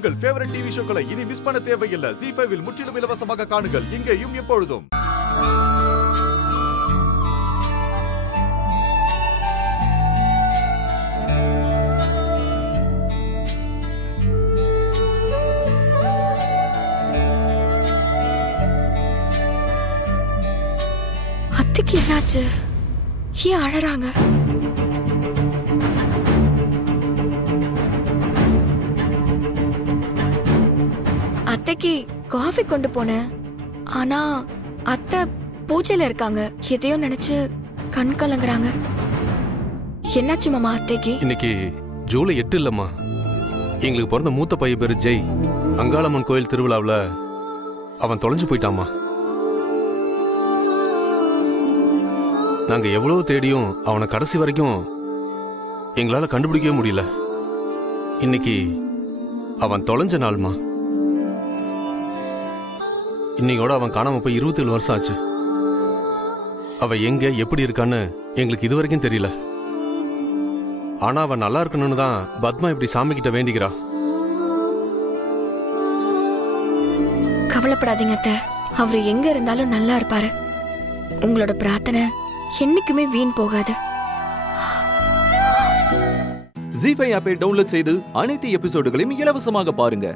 உங்கள் favourite TV ஷோக்களை இனி miss பண்ண தேவையில்லை. ZEE5 இல் முற்றிலும் இலவசமாக காணுங்கள். இங்கேயும் எப்பொழுதும். அத்தைக்கு என்னாச்சு? ஏன் அழறாங்க? அத்தைக்கு காஃபி கொண்டு போனேன். ஆனா அத்தை பூஜையில இருக்காங்க. எதையோ நினைச்சு கண் கலங்குறாங்க. என்னாச்சு மாமா அத்தைக்கு? இன்னைக்கு ஜூலை 8 இல்லம்மா. எங்களுக்கு பிறந்த மூத்த பையன் பேரு ஜெய். அங்காளம்மன் கோயில் திருவிழாவில் அவன் தொலைஞ்சு போயிட்டாமா. நாங்க எவ்வளவு தேடியும் அவனை கடைசி வரைக்கும் எங்களால கண்டுபிடிக்கவே முடியல. இன்னைக்கு அவன் தொலைஞ்ச நாள்மா. இன்னையோட அவன் காணாம போய் 27 வருஷம் ஆச்சு. அவ எங்க எப்படி இருக்கான்னு எங்களுக்கு இது வரைக்கும் தெரியல. ஆனா அவன் நல்லா இருக்கணும்னு தான் பத்மா இப்படி சாமி கிட்ட வேண்டிக்கிறா. கவலைப்படாதீங்க அத்தை, அவரு எங்க இருந்தாலும் நல்லா இருப்பாரு. உங்களோட பிரார்த்தனை என்னைக்குமே வீண் போகாது. ZEE5 ஆப்பை டவுன்லோட் செய்து அனைத்து எபிசோடுகளையும் இலவசமாக பாருங்க.